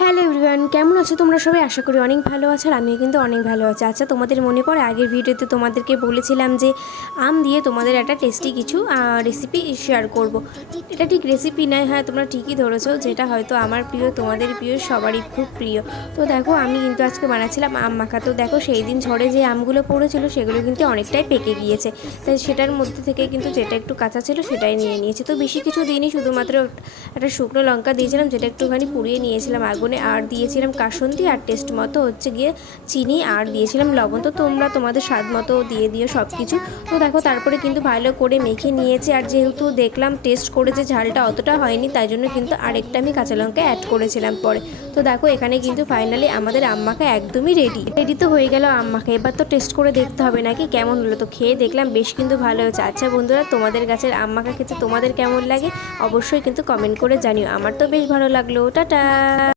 Hello everyone, কেমন আছো তোমরা সবাই? আশা করি অনেক ভালো আছো। আর আমিও কিন্তু অনেক ভালো আছি। আচ্ছা, তোমাদের মনে পড়ে আগের ভিডিওতে তোমাদেরকে বলেছিলাম যে আম দিয়ে তোমাদের একটা টেস্টি কিছু রেসিপি শেয়ার করব। এটা ঠিক রেসিপি নয়, হ্যাঁ তোমরা ঠিকই ধরেছো, যেটা হয়তো আমার প্রিয়, তোমাদের প্রিয়, সবারই খুব প্রিয়। তো দেখো, আমি কিন্তু আজকে বানাচ্ছিলাম আম মাখা। তো দেখো, সেই দিন ঝড়ে যে আমগুলো পড়েছিল সেগুলো কিন্তু অনেকটাই পেকে গিয়েছে। তাই সেটার মধ্যে থেকে কিন্তু যেটা একটু কাঁচা ছিল সেটাই নিয়ে নিয়েছি। তো বেশি কিছু দিইনি, শুধুমাত্র একটা শুকনো লঙ্কা দিয়েছিলাম, যেটা একটুখানি পুড়িয়ে নিয়েছিলাম আগুনে, আর দিয়েছিলাম কাসুন্দি, আর টেস্ট মতো হচ্ছে গিয়ে চিনি, আর দিয়েছিলাম লবণ। তো তোমরা তোমাদের স্বাদ মতো দিয়ে দিও সব কিছু। তো দেখো, তারপরে কিন্তু ভালো করে মেখে নিয়েছি। আর যেহেতু দেখলাম টেস্ট করে যে ঝালটা অতটা হয়নি, তাই জন্য কিন্তু আরেকটা আমি কাঁচা লঙ্কা অ্যাড করেছিলাম পরে। তো দেখো, এখানে কিন্তু ফাইনালি আমাদের আম মাখা একদমই রেডি রেডি তো হয়ে গেল আম মাখা। এবার তো টেস্ট করে দেখতে হবে নাকি কেমন হলো। তো খেয়ে দেখলাম বেশ কিন্তু ভালো হয়েছে। আচ্ছা বন্ধুরা, তোমাদের গাছের আম মাখা খেতে তোমাদের কেমন লাগে অবশ্যই কিন্তু কমেন্ট করে জানিও। আমার তো বেশ ভালো লাগলো। টাটা।